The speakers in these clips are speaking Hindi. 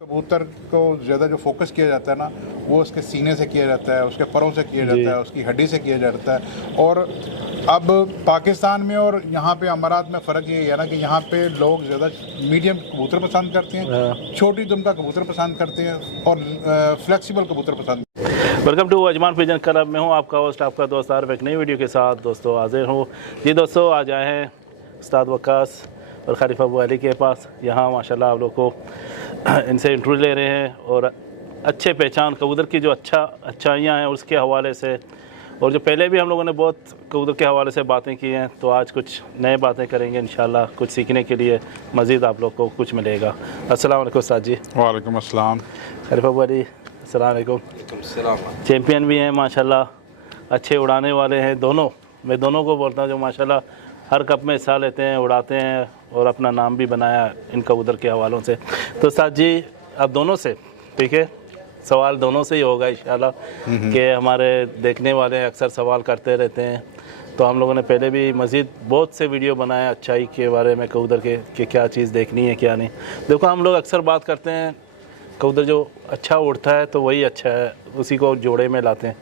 कबूतर को ज़्यादा जो फोकस किया जाता है ना, वो उसके सीने से किया जाता है, उसके परों से किया जाता है, उसकी हड्डी से किया जाता है। और अब पाकिस्तान में और यहाँ पे अमारात में फ़र्क ये है ना कि यहाँ पे लोग ज़्यादा मीडियम कबूतर पसंद करते हैं, छोटी दुम का कबूतर पसंद करते हैं और फ्लेक्सिबल कबूतर पसंद। Welcome to Ajman pigeon club. मैं हूँ आपका होस्ट, आपका दोस्त आरिफ, एक नई वीडियो के साथ दोस्तों हाजिर हूँ। जी दोस्तों, आज आए हैं उस्ताद वक्कास और खलीफा अबू अली के पास। यहाँ माशाल्लाह आप लोग को इनसे इंटरव्यू ले रहे हैं और अच्छे पहचान कबूतर की जो अच्छाइयाँ हैं उसके हवाले से, और जो पहले भी हम लोगों ने बहुत कबूतर के हवाले से बातें की हैं, तो आज कुछ नए बातें करेंगे इंशाल्लाह। कुछ सीखने के लिए मज़ीद आप लोग को कुछ मिलेगा। अस्सलाम वालेकुम उस्ताद जी। वालेकुम अस्सलाम। खलीफा अबू अली, अस्सलाम वालेकुम। चैम्पियन भी हैं माशाल्लाह, अच्छे उड़ाने वाले हैं दोनों। मैं दोनों को बोलता हूँ जो माशाल्लाह हर कप में हिस्सा लेते हैं, उड़ाते हैं और अपना नाम भी बनाया इन कबूतर के हवालों से। तो उस्ताद जी, आप दोनों से, ठीक है, सवाल दोनों से ही होगा इंशाल्लाह कि हमारे देखने वाले अक्सर सवाल करते रहते हैं। तो हम लोगों ने पहले भी मज़ीद बहुत से वीडियो बनाए अच्छाई के बारे में, कबूतर के कि क्या चीज़ देखनी है क्या नहीं। देखो, हम लोग अक्सर बात करते हैं कबूतर जो अच्छा उड़ता है तो वही अच्छा है, उसी को जोड़े में लाते हैं।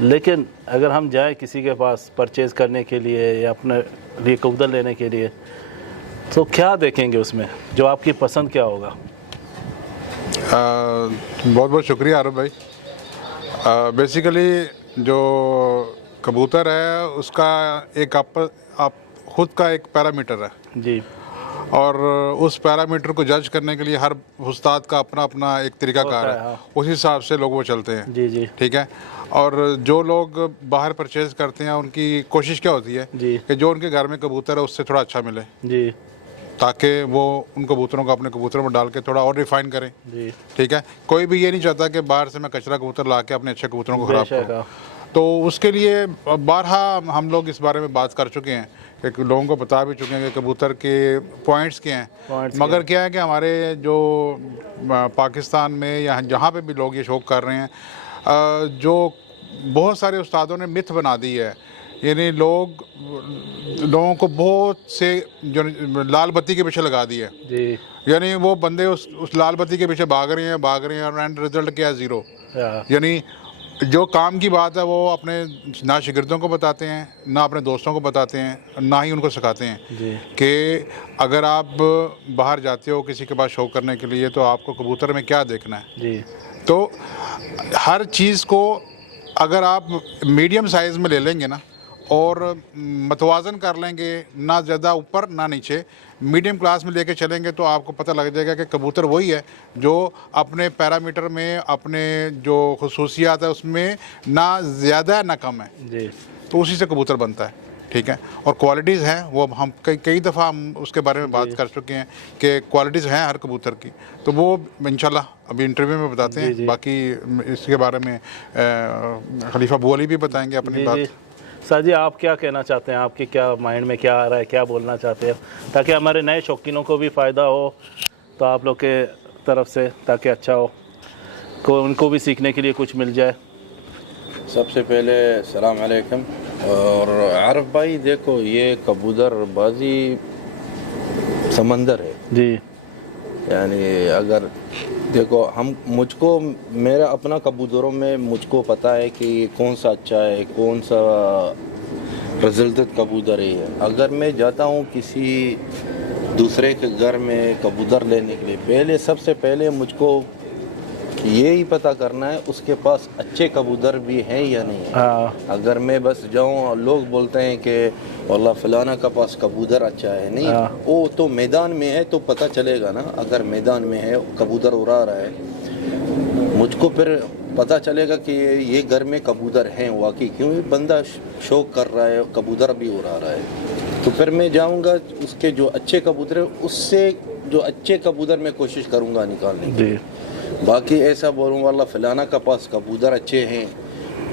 लेकिन अगर हम जाएं किसी के पास परचेज़ करने के लिए या अपने लिए कबूतर लेने के लिए, तो क्या देखेंगे उसमें, जो आपकी पसंद क्या होगा? बहुत बहुत शुक्रिया आरिफ भाई। बेसिकली जो कबूतर है उसका एक आप खुद का एक पैरामीटर है जी। और उस पैरामीटर को जज करने के लिए हर उस्ताद का अपना अपना एक तरीकाकार है। हाँ। उस हिसाब से लोग वो चलते हैं। जी जी। ठीक है। और जो लोग बाहर परचेज़ करते हैं उनकी कोशिश क्या होती है जी। कि जो उनके घर में कबूतर है उससे थोड़ा अच्छा मिले, जी। ताकि वो उन कबूतरों को अपने कबूतरों में डाल के थोड़ा और रिफाइन करें। जी। ठीक है। कोई भी ये नहीं चाहता कि बाहर से मैं कचरा कबूतर ला के अपने अच्छे कबूतरों को ख़राब बेशक। करूँ। तो उसके लिए बारहा हम लोग इस बारे में बात कर चुके हैं, एक लोगों को बता भी चुके हैं कि कबूतर के पॉइंट्स क्या हैं। मगर क्या है कि हमारे जो पाकिस्तान में या जहाँ पे भी लोग ये शौक़ कर रहे हैं, जो बहुत सारे उस्तादों ने मिथ बना दी है, यानी लोगों को बहुत से जो लाल बत्ती के पीछे लगा दिया जी। यानी वो बंदे उस लाल बत्ती के पीछे भाग रहे हैं और एंड रिजल्ट क्या है, ज़ीरो। यानी जो काम की बात है वो अपने ना शागिर्दों को बताते हैं, ना अपने दोस्तों को बताते हैं, ना ही उनको सिखाते हैं कि अगर आप बाहर जाते हो किसी के पास शौक़ करने के लिए तो आपको कबूतर में क्या देखना है जी। तो हर चीज़ को अगर आप मीडियम साइज़ में ले लेंगे ना और मतवाजन कर लेंगे, ना ज़्यादा ऊपर ना नीचे, मीडियम क्लास में लेके चलेंगे, तो आपको पता लग जाएगा कि कबूतर वही है जो अपने पैरामीटर में, अपने जो खुसूसियात है उसमें ना ज़्यादा है ना कम है जी। तो उसी से कबूतर बनता है। ठीक है। और क्वालिटीज़ हैं वो हम कई दफ़ा हम उसके बारे में बात कर चुके हैं कि क्वालिटीज़ हैं हर कबूतर की, तो वो इंशाल्लाह अभी इंटरव्यू में बताते हैं। बाकी इसके बारे में खलीफा अबू अली भी बताएंगे अपनी बात। सर जी, आप क्या कहना चाहते हैं? आपके क्या माइंड में क्या आ रहा है, क्या बोलना चाहते हैं, ताकि हमारे नए शौकीनों को भी फ़ायदा हो, तो आप लोग के तरफ से ताकि अच्छा हो, को उनको भी सीखने के लिए कुछ मिल जाए। सबसे पहले सलाम अलैकुम। और आरिफ भाई, देखो ये कबूतर बाजी समंदर है जी। यानी अगर देखो मुझको मेरा अपना कबूतरों में मुझको पता है कि कौन सा अच्छा है, कौन सा रिजल्ट कबूतर है। अगर मैं जाता हूँ किसी दूसरे के घर में कबूतर लेने के लिए, पहले सबसे पहले मुझको ये ही पता करना है उसके पास अच्छे कबूतर भी हैं या नहीं है। अगर मैं बस जाऊँ, लोग बोलते हैं कि वल्लाह फलाना का पास कबूतर अच्छा है, नहीं वो तो मैदान में है तो पता चलेगा ना। अगर मैदान में है कबूतर उड़ा रहा है, मुझको फिर पता चलेगा कि ये घर में कबूतर हैं वाकई, क्योंकि बंदा शौक़ कर रहा है, कबूतर भी उड़ा रहा है। तो फिर मैं जाऊँगा उसके जो अच्छे कबूतर है उससे जो अच्छे कबूतर मैं कोशिश करूँगा निकालने की। बाकी ऐसा बोलूँ वाला फलाना का पास कबूतर अच्छे हैं,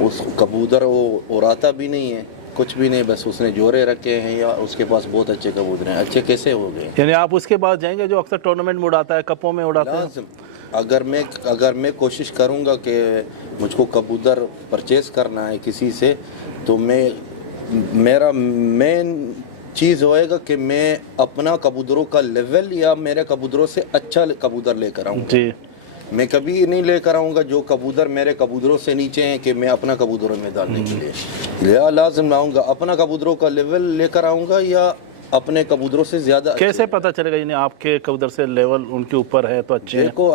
उस कबूतर वो उड़ाता भी नहीं है, कुछ भी नहीं, बस उसने जोड़े रखे हैं, या उसके पास बहुत अच्छे कबूतर हैं। अच्छे कैसे हो गए? यानी आप उसके पास जाएंगे जो अक्सर टूर्नामेंट में उड़ाता है, कपों में उड़ाता है। अगर मैं कोशिश करूँगा कि मुझको कबूतर परचेज़ करना है किसी से, तो मेरा मेन चीज़ होएगा कि मैं अपना कबूतरों का लेवल या मेरे कबूतरों से अच्छा कबूतर लेकर आऊँ जी। मैं कभी नहीं लेकर आऊँगा जो कबूतर मेरे कबूतरों से नीचे हैं कि मैं अपना कबूतरों में डालने के लिए, या लाजिम लाऊंगा अपना कबूतरों का लेवल लेकर आऊँगा या अपने कबूतरों से ज़्यादा। कैसे पता चलेगा यानी आपके कबूतर से लेवल उनके ऊपर है तो अच्छे हैं? देखो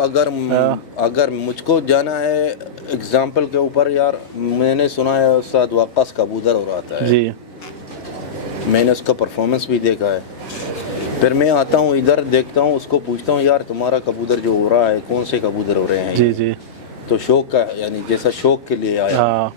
अगर मुझको जाना है एग्जाम्पल के ऊपर, यार मैंने सुना है उस्ताद वाक़स कबूतर उड़ाता है जी, मैंने उसका परफॉर्मेंस भी देखा है। फिर मैं आता हूँ इधर देखता हूँ, उसको पूछता हूँ यार तुम्हारा कबूतर जो उड़ रहा है कौन से कबूतर उड़ रहे हैं? जी जी, तो शौक का यानी जैसा शौक के लिए आया हाँ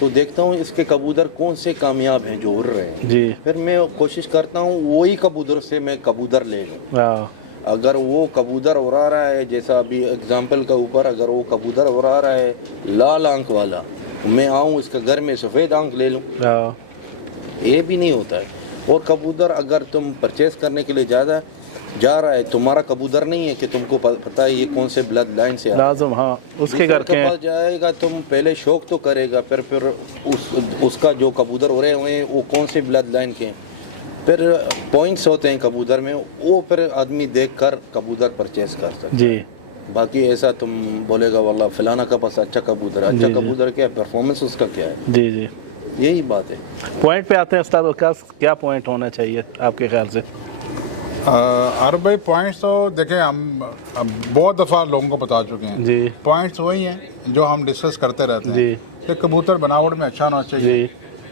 तो देखता हूँ इसके कबूतर कौन से कामयाब हैं जो उड़ रहे हैं। जी, फिर मैं कोशिश करता हूँ वही कबूतर से मैं कबूतर ले लूँ। हाँ अगर वो कबूतर उड़ा रहा है जैसा अभी एग्जाम्पल के ऊपर, अगर वो कबूतर उड़ा रहा है लाल आंख वाला, मैं आऊँ इसके घर में सफ़ेद आंख ले लूँ, हाँ ये भी नहीं होता है। और कबूतर अगर तुम परचेस करने के लिए ज़्यादा जा रहा है, तुम्हारा कबूतर नहीं है कि तुमको पता है ये कौन से ब्लड लाइन से लाजम, हाँ उसके घर के पास जाएगा, तुम पहले शौक तो करेगा, फिर उसका जो कबूतर उड़े हुए हैं वो कौन से ब्लड लाइन के हैं, फिर पॉइंट्स होते हैं कबूतर में, वो फिर आदमी देखकर कबूतर परचेस कर सकता है। जी बाकी ऐसा तुम बोलेगा वल्लाह फलाना का पास अच्छा कबूतर है, अच्छा कबूतर क्या है, परफॉर्मेंस उसका क्या है, जी जी, यही बात है। पॉइंट पे आते हैं उस्ताद, क्या क्या पॉइंट होना चाहिए आपके ख्याल से? आरिफ भाई पॉइंट्स तो देखें हम बहुत दफ़ा लोगों को बता चुके हैं जी, पॉइंट्स वही हैं जो हम डिस्कस करते रहते जी हैं कि कबूतर बनावट में अच्छा होना चाहिए, जी,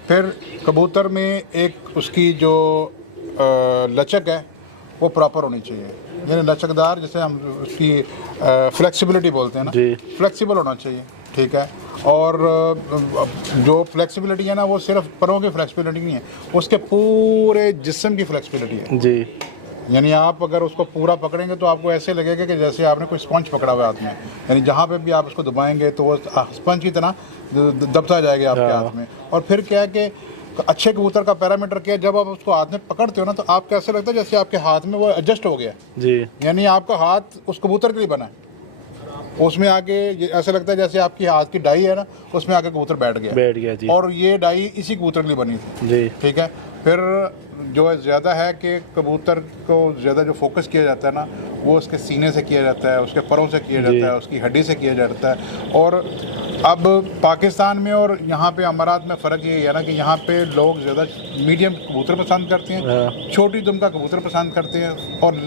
फिर कबूतर में एक उसकी जो लचक है वो प्रॉपर होनी चाहिए, यानी लचकदार, जैसे हम उसकी फ्लेक्सिबिलिटी बोलते हैं ना, जी, फ्लेक्सिबल होना चाहिए, ठीक है। और जो फ्लेक्सिबिलिटी है ना वो सिर्फ परों की फ्लेक्सिबिलिटी नहीं है, उसके पूरे जिस्म की फ्लेक्सिबिलिटी है। जी, यानी आप अगर उसको पूरा पकड़ेंगे तो आपको ऐसे लगेगा कि जैसे आपने कोई स्पंज पकड़ा हुआ हाथ में, यानी जहाँ पे भी आप उसको दबाएंगे तो वो स्पंज की तरह दबता जाएगा आपके हाथ में। और फिर क्या है कि अच्छे कबूतर का पैरामीटर क्या है, जब आप उसको हाथ में पकड़ते हो ना तो आपको ऐसा लगता है जैसे आपके हाथ में वो एडजस्ट हो गया, जी, यानी आपका हाथ उस कबूतर के लिए बना है, उसमें आके ऐसा लगता है जैसे आपकी हाथ की डाई है ना उसमें आके कबूतर बैठ गया जी, और ये डाई इसी कबूतर के लिए बनी थी, जी, ठीक है। फिर जो है ज़्यादा है कि कबूतर को ज़्यादा जो फोकस किया जाता है ना वो उसके सीने से किया जाता है, उसके परों से किया जाता है, उसकी हड्डी से किया जाता है। और अब पाकिस्तान में और यहाँ पे अमारात में फ़र्क ये है ना कि यहाँ पे लोग ज़्यादा मीडियम कबूतर पसंद करते हैं, छोटी दुम का कबूतर पसंद करते हैं और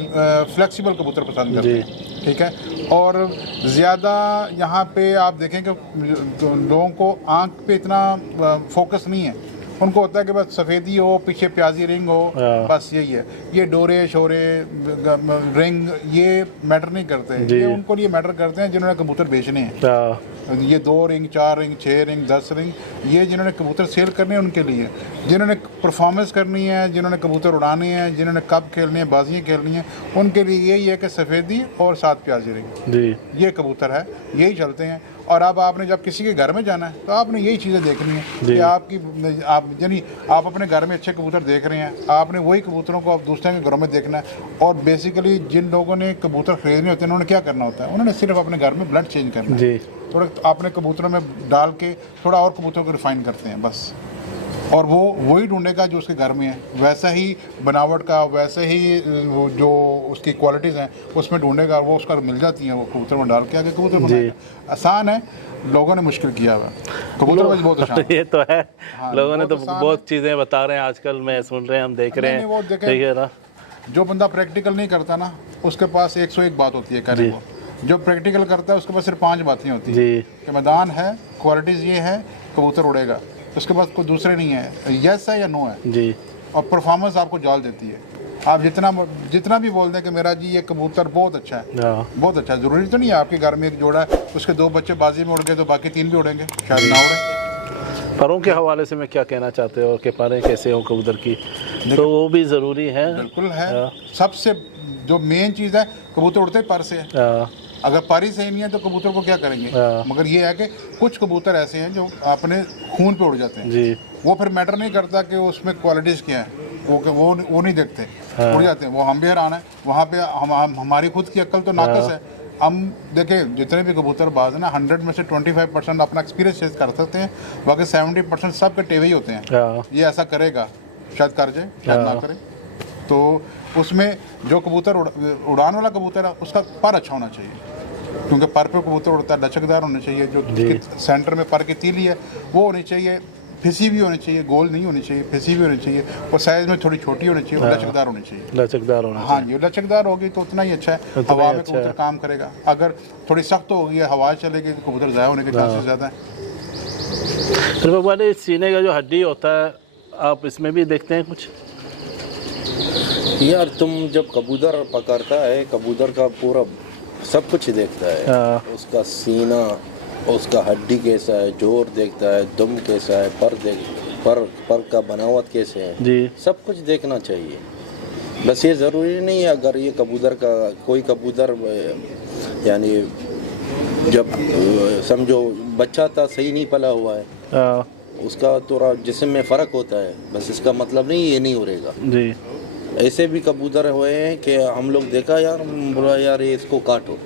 फ्लेक्सिबल कबूतर पसंद करते हैं, ठीक है। और ज़्यादा यहाँ पे आप देखें कि लोगों को आँख पे इतना फोकस नहीं है, उनको होता है कि बस सफ़ेदी हो, पीछे प्याजी रिंग हो, बस यही है। ये डोरे शोरे रिंग ये मैटर नहीं करते, ये उनको लिए मैटर करते हैं जिन्होंने कबूतर बेचने हैं, ये 2 रिंग 4 रिंग 6 रिंग 10 रिंग, ये जिन्होंने कबूतर सेल करने हैं उनके लिए, जिन्होंने परफॉर्मेंस करनी है, जिन्होंने कबूतर उड़ाने हैं, जिन्होंने कप खेलनी है, बाजियाँ खेलनी हैं, उनके लिए यही है कि सफ़ेदी और 7 प्याजी रिंग, जी, ये कबूतर है, यही चलते हैं। और अब आपने जब किसी के घर में जाना है तो आपने यही चीज़ें देखनी है कि आप यानी आप अपने घर में अच्छे कबूतर देख रहे हैं, आपने वही कबूतरों को आप दूसरे के घरों में देखना है। और बेसिकली जिन लोगों ने कबूतर खरीदने होते हैं उन्होंने क्या करना होता है, उन्होंने सिर्फ अपने घर में ब्लड चेंज करना है, थोड़ा अपने कबूतरों में डाल के थोड़ा और कबूतरों को रिफाइन करते हैं बस, और वो वही ढूंढेगा जो उसके घर में है, वैसा ही बनावट का, वैसे ही वो जो उसकी क्वालिटीज़ हैं उसमें ढूंढेगा, वो उसका मिल जाती हैं, वो कबूतर में डाल के आगे कबूतर बनाएगा। आसान है, लोगों ने मुश्किल किया हुआ कबूतर बाजी बहुत आसान ये तो है। हाँ, लोगों ने तो बहुत चीज़ें बता रहे हैं आजकल, मैं सुन रहे हैं, हम देख रहे हैं, वो ठीक है ना। जो बंदा प्रैक्टिकल नहीं करता ना उसके पास 101 बात होती है करने को, जो प्रैक्टिकल करता है उसके पास सिर्फ 5 बातें होती हैं कि मैदान है, क्वालिटीज़ ये है, कबूतर उड़ेगा, उसके पास कोई दूसरे नहीं है, यस है या नो है जी। और परफॉर्मेंस आपको जाल देती है। आप जितना भी बोल दें कि मेरा जी ये कबूतर बहुत अच्छा है, बहुत अच्छा है, ज़रूरी तो नहीं है आपके घर में एक जोड़ा है उसके 2 बच्चे बाजी में उड़ गए तो बाकी 3 भी उड़ेंगे, शायद ना उड़े। परों के हवाले से मैं क्या कहना चाहते हो कि परें कैसे हो कबूतर की, तो वो भी ज़रूरी है। बिल्कुल है, सबसे जो मेन चीज़ है कबूतर उड़ते पर से है, अगर पारी सही नहीं है तो कबूतर को क्या करेंगे। मगर ये है कि कुछ कबूतर ऐसे हैं जो अपने खून पे उड़ जाते हैं जी। वो फिर मैटर नहीं करता कि उसमें क्वालिटीज़ क्या है, वो नहीं देखते, उड़ जाते हैं। वो हम भी हैरान है, वहाँ पे हमारी खुद की अक्ल तो नाकस है। हम देखें जितने भी कबूतर बाज हैं ना 100 में से 25% अपना एक्सपीरियंस शेयर कर सकते हैं, बाकी 70% सब के टेवे ही होते हैं। ये ऐसा करेगा, शायद कर जाए, शायद ना करे। तो उसमें जो कबूतर उड़ान वाला कबूतर है उसका पर अच्छा होना चाहिए, क्योंकि पर पे कबूतर उड़ता है, लचकदार होने चाहिए। जो सेंटर में पर की तीली है वो होनी चाहिए, फिसी भी होनी चाहिए, गोल नहीं होनी चाहिए, फिसी भी होनी चाहिए, और साइज में थोड़ी छोटी होनी चाहिए और लचकदार होनी चाहिए। लचकदार होना हाँ जी, लचकदार होगी तो उतना ही अच्छा है, हवा में कबूतर काम करेगा। अगर थोड़ी सख्त होगी या हवा चलेगी तो कबूतर ज़ाया होने के चांसेस ज़्यादा हैं। फिर वाले सीने का जो हड्डी होता है आप इसमें भी देखते हैं कुछ? यार तुम जब कबूतर पकड़ता है, कबूतर का पूरा सब कुछ देखता है, उसका सीना, उसका हड्डी कैसा है, जोर देखता है, दम कैसा है, पर का बनावट कैसे है जी, सब कुछ देखना चाहिए। बस ये ज़रूरी नहीं है अगर ये कबूतर का कोई कबूतर यानी जब समझो बच्चा था सही नहीं पला हुआ है, उसका थोड़ा जिस्म में फ़र्क होता है, बस इसका मतलब नहीं ये नहीं उड़ेगा जी। ऐसे भी कबूतर हुए हैं कि हम लोग देखा यार, बोला यार ये इसको काटो,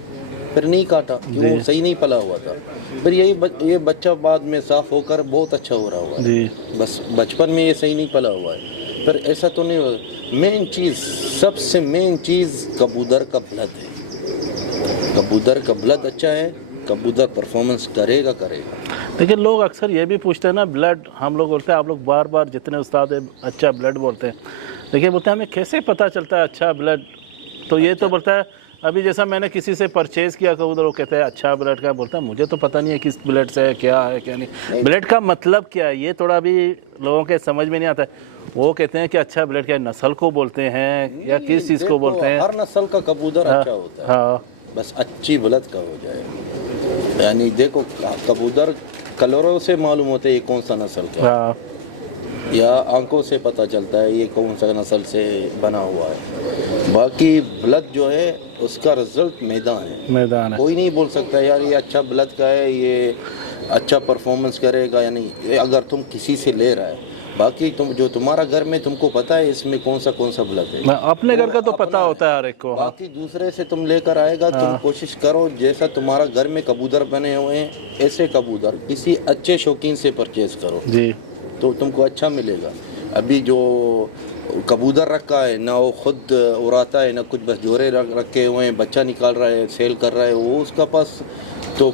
फिर नहीं काटा क्यों, सही नहीं पला हुआ था। फिर ये बच्चा बाद में साफ होकर बहुत अच्छा हो रहा हुआ है जी। बस बचपन में ये सही नहीं पला हुआ है, फिर ऐसा तो नहीं होगा। मेन चीज़, सबसे मेन चीज़ कबूतर का ब्लड है। कबूतर का ब्लड अच्छा है, कबूतर परफॉर्मेंस करेगा। लेकिन लोग अक्सर ये भी पूछते हैं ना, ब्लड हम लोग बोलते हैं, आप लोग बार बार जितने उस्ताद है अच्छा ब्लड बोलते हैं, लेकिन बोलते हैं हमें कैसे पता चलता है अच्छा ब्लड? तो ये तो बोलता है, अभी जैसा मैंने किसी से परचेज़ किया कबूतर, वो कहते हैं अच्छा ब्लड का, बोलता है मुझे तो पता नहीं है किस ब्लड से है, क्या है क्या नहीं, ब्लड का मतलब क्या है, ये थोड़ा भी लोगों के समझ में नहीं आता है। वो कहते हैं कि अच्छा ब्लड क्या नस्ल को बोलते हैं या किस चीज़ को बोलते हैं? हर नस्ल का कबूतर अच्छा होता है। हाँ, बस अच्छी ब्लड का हो जाए। यानी देखो कबूतर कलरों से मालूम होता है ये कौन सा नस्ल का है, या आंखों से पता चलता है ये कौन सा नस्ल से बना हुआ है। बाकी ब्लड जो है उसका रिजल्ट मैदान है। कोई नहीं बोल सकता यार ये अच्छा ब्लड का है, ये अच्छा परफॉर्मेंस करेगा या नहीं, ये अगर तुम किसी से ले रहा है। बाकी तुम जो तुम्हारा घर में तुमको पता है इसमें कौन सा ब्लड है, अपने घर का तो पता होता है हर एक को। बाकी दूसरे से तुम लेकर आएगा, तुम कोशिश करो जैसा तुम्हारा घर में कबूतर बने हुए हैं ऐसे कबूतर किसी अच्छे शौकीन से परचेज करो जी, तो तुमको अच्छा मिलेगा। अभी जो कबूतर रखा है ना वो खुद उड़ाता है ना कुछ, बस जोरे रखे हुए हैं, बच्चा निकाल रहा है, सेल कर रहा है, वो उसका पास तो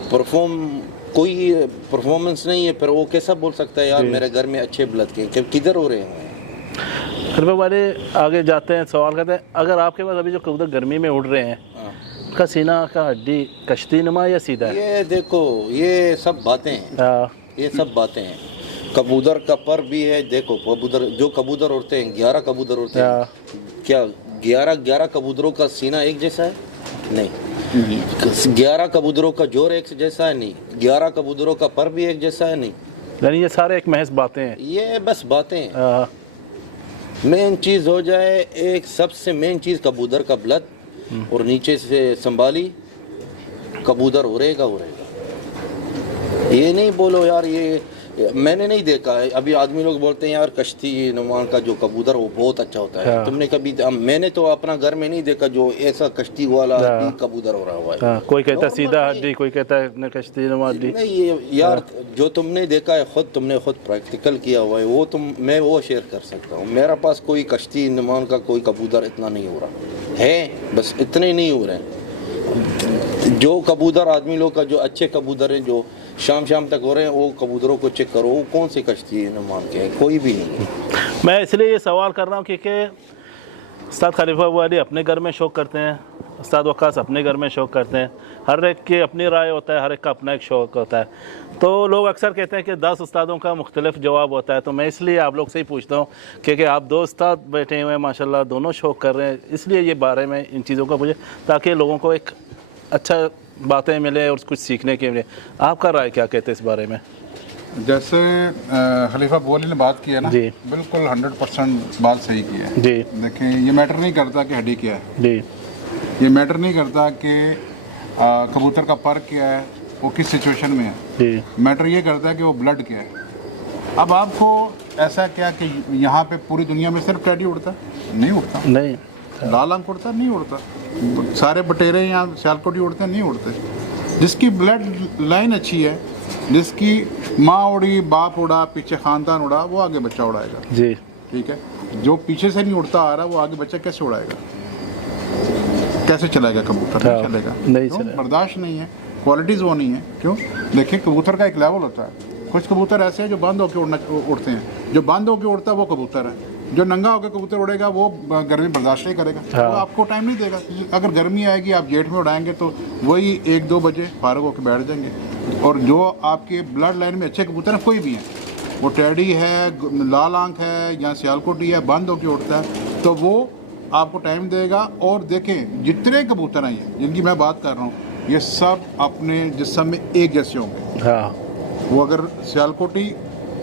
कोई परफॉर्मेंस नहीं है, फिर वो कैसा बोल सकता है यार मेरे घर में अच्छे ब्लड के, किधर हो रहे हैं। फिर वाले आगे जाते हैं, सवाल करते हैं, अगर आपके पास अभी जो कबूतर गर्मी में उड़ रहे हैं उनका सीना का हड्डी कश्ती नुमा या सीधा है? ये देखो ये सब बातें हैं, ये सब बातें हैं। कबूतर का पर भी है, देखो कबूतर उड़ते हैं 11 कबूतर उड़ते हैं, क्या 11 कबूतरों का सीना एक जैसा है? नहीं। 11 कबूतरों का जोर एक जैसा है? नहीं। 11 कबूतरों का पर भी एक जैसा है? नहीं। यानी ये सारे एक महज बातें हैं, ये बस बातें हैं। मेन चीज़ हो जाए, एक सबसे मेन चीज़ कबूतर का ब्लड, और नीचे से संभाली कबूतर उड़ेगा। ये नहीं बोलो यार ये मैंने नहीं देखा है। अभी आदमी लोग बोलते हैं यार कश्ती नुमान का जो कबूतर वो बहुत अच्छा होता है। तुमने कभी, मैंने तो अपना घर में नहीं देखा जो ऐसा कश्ती वाला कबूतर हो रहा हुआ है। कोई कहता है सीधा हड्डी, कोई कहता है कश्ती नुमा हड्डी। नहीं ये यार जो तुमने देखा है तुमने खुद प्रैक्टिकल किया हुआ है वो मैं वो शेयर कर सकता हूँ। मेरा पास कोई कश्ती नुमान का कोई कबूतर इतना नहीं हो रहा है, बस इतने नहीं हो रहे हैं। जो कबूतर आदमी लोग का जो अच्छे कबूतर हैं जो शाम तक हो रहे हैं, वो कबूतरों को चेक करो वो कौन सी कश्ती है नुमान के, कोई भी नहीं है। मैं इसलिए ये सवाल कर रहा हूँ क्योंकि उस्ताद खलीफा वाली अपने घर में शौक़ करते हैं, उस्ताद वक्कास अपने घर में शौक़ करते हैं, हर एक की अपनी राय होता है, हर एक का अपना एक शौक़ होता है। तो लोग अक्सर कहते हैं कि 10 उस्तादों का मुख्तलिफ जवाब होता है, तो मैं इसलिए आप लोग से ही पूछता हूँ क्योंकि आप 2 उस्ताद बैठे हुए हैं माशाल्लाह, दोनों शौक़ कर रहे हैं, इसलिए ये बारे में इन चीज़ों का पूछे ताकि लोगों को एक अच्छा बातें मिले और कुछ सीखने के मिले। आपका राय क्या कहते हैं इस बारे में? जैसे खलीफा बोली ने बात की है ना जी, बिल्कुल 100% बात सही की है जी। देखें ये मैटर नहीं करता कि हड्डी क्या है जी, ये मैटर नहीं करता कि कबूतर का पर क्या है, वो किस सिचुएशन में है जी, मैटर ये करता है कि वो ब्लड क्या है। अब आपको ऐसा क्या कि यहाँ पे पूरी दुनिया में सिर्फ टेडी उड़ता नहीं उड़ता, नहीं लाल अंक उड़ता नहीं उड़ता, सारे बटेरे यहाँ सियालकोटी उड़ते नहीं उड़ते। जिसकी ब्लड लाइन अच्छी है, जिसकी माँ उड़ी, बाप उड़ा, पीछे ख़ानदान उड़ा, वो आगे बच्चा उड़ाएगा जी, ठीक है। जो पीछे से नहीं उड़ता आ रहा वो आगे बच्चा कैसे उड़ाएगा? कैसे चलेगा कबूतर? नहीं चलेगा, नहीं क्यों? चलेगा। बर्दाश्त नहीं है, क्वालिटीज़ वो नहीं है। क्यों? देखिए कबूतर का एक लेवल होता है। कुछ कबूतर ऐसे हैं जो बंद होकर उड़ते हैं, जो बंद होकर उड़ता है वो कबूतर है। जो नंगा होकर कबूतर उड़ेगा वो गर्मी बर्दाश्त नहीं करेगा, वो आपको टाइम नहीं देगा। अगर गर्मी आएगी आप जेठ में उड़ाएंगे तो वही 1-2 बजे फारग होकर बैठ जाएंगे। और जो आपके ब्लड लाइन में अच्छे कबूतर हैं, कोई भी हैं, वो टेडी है, लाल आंख है या सियालकोटी है, बंद होकर उड़ता है, तो वो आपको टाइम देगा। और देखें जितने कबूतर हैं ये जिनकी मैं बात कर रहा हूँ, ये सब अपने जिस्म में एक जैसे होंगे। हाँ वो अगर सियालकोटी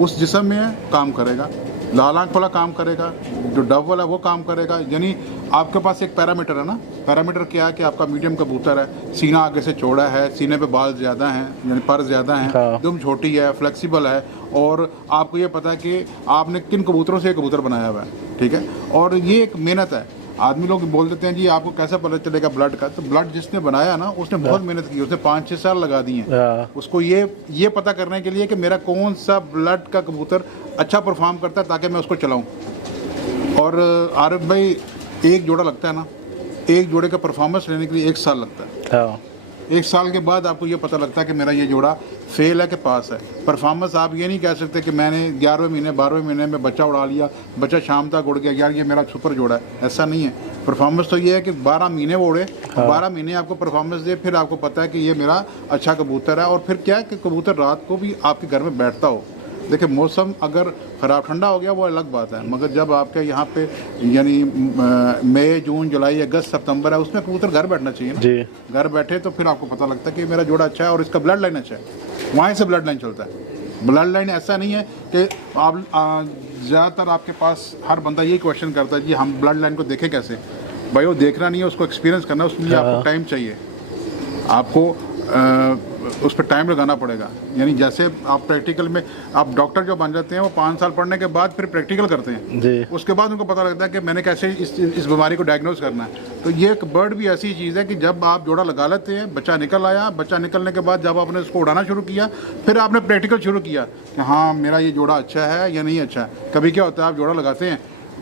उस जिस्म में है काम करेगा, लाल आंख वाला काम करेगा, जो डब वाला वो काम करेगा। यानी आपके पास एक पैरामीटर है ना, पैरामीटर क्या है कि आपका मीडियम कबूतर है, सीना आगे से चौड़ा है, सीने पे बाल ज़्यादा हैं यानी पर ज़्यादा हैं, हाँ। दुम छोटी है, फ्लेक्सिबल है, और आपको ये पता है कि आपने किन कबूतरों से कबूतर बनाया हुआ है, ठीक है। और ये एक मेहनत है। आदमी लोग बोल देते हैं जी आपको कैसे पता चलेगा ब्लड का, तो ब्लड जिसने बनाया ना उसने बहुत मेहनत की, उसने 5-6 साल लगा दिए हैं हाँ उसको ये पता करने के लिए कि मेरा कौन सा ब्लड का कबूतर अच्छा परफॉर्म करता है ताकि मैं उसको चलाऊं। और आरिफ भाई एक जोड़ा लगता है ना, एक जोड़े का परफॉर्मेंस लेने के लिए 1 साल लगता है। हाँ 1 साल के बाद आपको ये पता लगता है कि मेरा ये जोड़ा फेल है कि पास है। परफॉर्मेंस आप ये नहीं कह सकते कि मैंने 11वें महीने 12वें महीने में बच्चा उड़ा लिया, बच्चा शाम तक उड़ गया, यार ये मेरा सुपर जोड़ा है, ऐसा नहीं है। परफॉर्मेंस तो ये है कि 12 महीने वो उड़े, 12 महीने आपको परफॉर्मेंस दे, फिर आपको पता है कि ये मेरा अच्छा कबूतर है। और फिर क्या है कि कबूतर रात को भी आपके घर में बैठता हो। देखिए मौसम अगर ख़राब ठंडा हो गया वो अलग बात है, मगर जब आपके यहाँ पे यानी मई जून जुलाई अगस्त सितंबर है, उसमें कबूतर घर बैठना चाहिए ना। जी घर बैठे तो फिर आपको पता लगता है कि मेरा जोड़ा अच्छा है और इसका ब्लड लाइन अच्छा है, वहाँ से ब्लड लाइन चलता है। ब्लड लाइन ऐसा नहीं है कि आप ज़्यादातर आपके पास हर बंदा यही क्वेश्चन करता है जी हम ब्लड लाइन को देखें कैसे। भाई वो देखना नहीं है, उसको एक्सपीरियंस करना है, उसके लिए आपको टाइम चाहिए, आपको उस पर टाइम लगाना पड़ेगा। यानी जैसे आप प्रैक्टिकल में आप डॉक्टर जो बन जाते हैं वो 5 साल पढ़ने के बाद फिर प्रैक्टिकल करते हैं जी उसके बाद उनको पता लगता है कि मैंने कैसे इस बीमारी को डायग्नोज करना है। तो ये एक बर्ड भी ऐसी चीज़ है कि जब आप जोड़ा लगा लेते हैं, बच्चा निकल आया, बच्चा निकलने के बाद जब आपने उसको उड़ाना शुरू किया, फिर आपने प्रैक्टिकल शुरू किया कि हाँ मेरा ये जोड़ा अच्छा है या नहीं अच्छा है। कभी क्या होता है आप जोड़ा लगाते हैं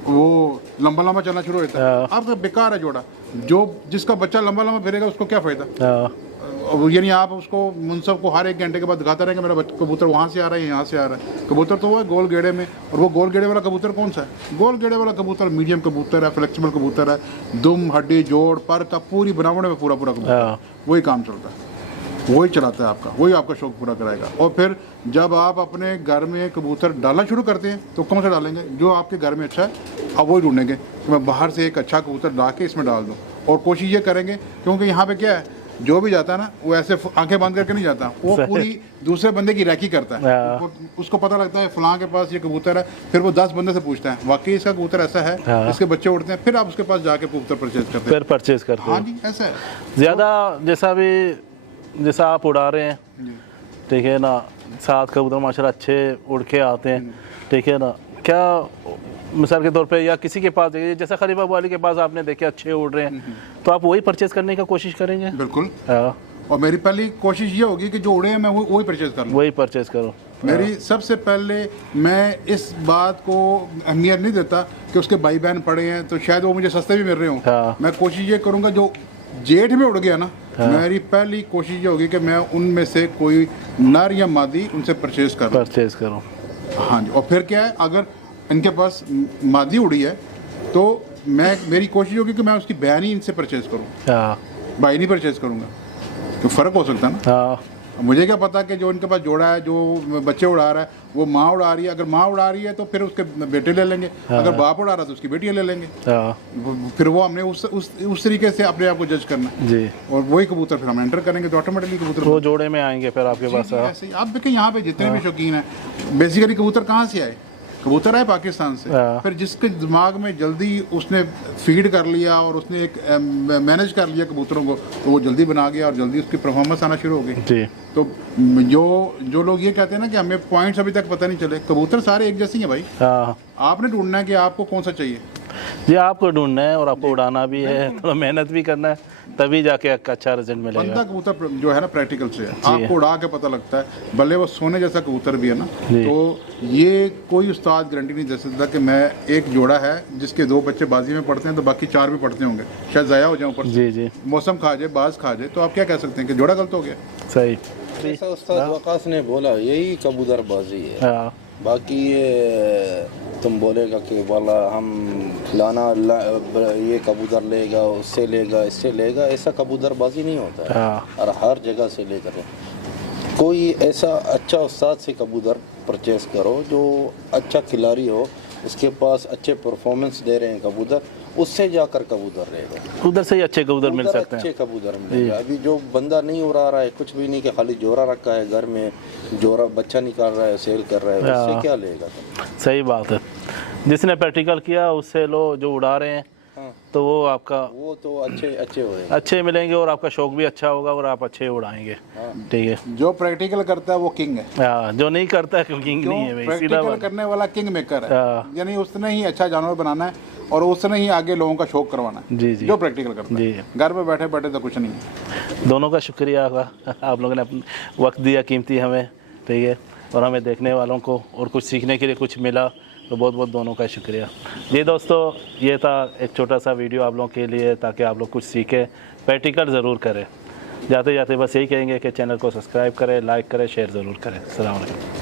वो लंबा लंबा चलना शुरू होता है, आप तो बेकार है जोड़ा। जो जिसका बच्चा लंबा लंबा फिरेगा उसको क्या फ़ायदा। हाँ यानी आप उसको मुनसब को हर 1 घंटे के बाद दिखाते रहेंगे मेरा कबूतर वहाँ से आ रहा है, यहाँ से आ रहा है। कबूतर तो वो है गोल गेड़े में, और वो गोल गेड़े वाला कबूतर कौन सा है? गोल गेड़े वाला कबूतर मीडियम कबूतर है, फ्लेक्सिबल कबूतर है, दुम हड्डी जोड़ पर का पूरी बनावट में पूरा कबूतर, हाँ वही काम चलता है, वही चलाता है आपका, वही आपका शौक पूरा कराएगा। और फिर जब आप अपने घर में कबूतर डालना शुरू करते हैं तो कौन सा डालेंगे? जो आपके घर में अच्छा है अब वही ढूंढेंगे कि मैं बाहर से एक अच्छा कबूतर ला के इसमें डाल दूँ। और कोशिश ये करेंगे, क्योंकि यहाँ पे क्या है, जो भी जाता है ना वो ऐसे आंखें बंद करके नहीं जाता, वो पूरी दूसरे बंदे की रैकी करता है। उसको पता लगता है फलां के पास ये कबूतर है, फिर वो 10 बंदे से पूछता है वाकई इसका कबूतर ऐसा है, इसके बच्चे उड़ते हैं, फिर आप उसके पास जाके कबूतर परचेज करते हैं। फिर परचेज करते हाँ हैं। जी ऐसा है। ज़्यादा जैसा आप उड़ा रहे हैं, ठीक है ना, 7 कबूतर माशाल्लाह अच्छे उड़ के आते हैं, ठीक है ना। क्या मिसाल के तौर पे या किसी के पास देखिए जैसा खलीफा वाली के पास आपने देखे अच्छे उड़ रहे हैं, तो आप वही परचेज करने का कोशिश करेंगे? बिल्कुल। हाँ और मेरी पहली कोशिश ये होगी कि जो उड़े हैं मैं वही परचेज कर लूँ। वही परचेज करो। मेरी सबसे पहले मैं इस बात को अहमियत नहीं देता कि उसके भाई बहन पड़े हैं तो शायद वो मुझे सस्ते भी मिल रहे हों। हाँ। मैं कोशिश ये करूँगा जो जेठ में उड़ गया ना, मेरी पहली कोशिश ये होगी कि मैं उनमें से कोई नर या मादी उनसे परचेज करूँ। हाँ जी। और फिर क्या है, अगर इनके पास मादी उड़ी है तो मेरी कोशिश होगी कि मैं उसकी बहन ही इनसे परचेज करूँ, हाँ भाई नहीं परचेज करूँगा, तो फ़र्क हो सकता है ना। हाँ मुझे क्या पता कि जो इनके पास जोड़ा है, जो बच्चे उड़ा रहा है, वो माँ उड़ा रही है। अगर माँ उड़ा रही है तो फिर उसके बेटे ले लेंगे, अगर बाप उड़ा रहा है तो उसकी बेटियाँ ले लेंगे। फिर वो हमने उस तरीके से अपने आप को जज करना है जी। और वही कबूतर फिर हम एंटर करेंगे तो ऑटोमेटिकली कबूतर वो जोड़े में आएंगे फिर आपके पास। ऐसे ही आप देखिए यहाँ पे जितने भी शौकीन हैं, बेसिकली कबूतर कहाँ से आए? कबूतर आए पाकिस्तान से। फिर जिसके दिमाग में जल्दी उसने फीड कर लिया और उसने एक मैनेज कर लिया कबूतरों को, तो वो जल्दी बना गया और जल्दी उसकी परफॉर्मेंस आना शुरू हो गई जी। तो जो लोग ये कहते हैं ना कि हमें पॉइंट्स अभी तक पता नहीं चले, कबूतर सारे एक जैसे ही हैं भाई। हाँ आपने ढूंढना है कि आपको कौन सा चाहिए जी, आपको ढूंढना है और आपको उड़ाना भी है, थोड़ा मेहनत भी करना है। तभी जाके अच्छा रिजल्ट मिलेगा। बंदा कबूतर जो है ना प्रैक्टिकल से है, आपको उड़ा के पता लगता है, भले वो सोने जैसा कबूतर भी है ना, तो ये कोई उस्ताद गारंटी नहीं दे सकता कि मैं एक जोड़ा है जिसके 2 बच्चे बाजी में पढ़ते हैं तो बाकी 4 भी पढ़ते होंगे, शायद ज़ाया हो जाए ऊपर से, जी मौसम खा जाए, बाज खा जाए, तो आप क्या कह सकते हैं कि जोड़ा गलत हो गया? सही। जैसा उस्ताद वकास ने बोला यही कबूतरबाजी है। हाँ बाकी ये तुम बोलेगा कि वाला हम ये कबूतर लेगा, उससे लेगा, इससे लेगा, ऐसा कबूतरबाजी नहीं होता है। और हर जगह से लेकर कोई ऐसा अच्छा उस्ताद से कबूतर परचेस करो जो अच्छा खिलाड़ी हो, उसके पास अच्छे परफॉर्मेंस दे रहे हैं कबूतर, उससे जाकर कबूतर लेगा, उधर से ही अच्छे कबूतर मिल सकते हैं। अच्छे कबूतर मिलेगा। अभी जो बंदा नहीं उड़ा रहा है, कुछ भी नहीं, कि खाली जोरा रखा है घर में, जोरा बच्चा निकाल रहा है, सेल कर रहा है, उससे क्या लेगा? सही बात है। जिसने प्रैक्टिकल किया उससे लो, जो उड़ा रहे हैं तो वो आपका वो तो अच्छे होंगे, अच्छे मिलेंगे और आपका शौक भी अच्छा होगा और आप अच्छे उड़ाएंगे। ठीक है, जो प्रैक्टिकल करता है वो किंग है। हाँ, जो नहीं करता है किंग नहीं है भाई, सीधा प्रैक्टिकल बात। करने वाला किंग मेकर है, यानी उसने ही अच्छा जानवर बनाना है और उसने ही आगे लोगों का शौक करवाना है। जी जी, जो प्रैक्टिकल करता जी। है, घर पे बैठे बैठे तो कुछ नहीं है। दोनों का शुक्रिया आप लोगों ने अपना वक्त दिया कीमती हमें, ठीक है, और हमें देखने वालों को और कुछ सीखने के लिए कुछ मिला, तो बहुत बहुत दोनों का शुक्रिया। जी दोस्तों, ये था एक छोटा सा वीडियो आप लोगों के लिए, ताकि आप लोग कुछ सीखें, प्रैक्टिकल ज़रूर करें। जाते जाते बस यही कहेंगे कि चैनल को सब्सक्राइब करें, लाइक करें, शेयर ज़रूर करें। अस्सलाम वालेकुम।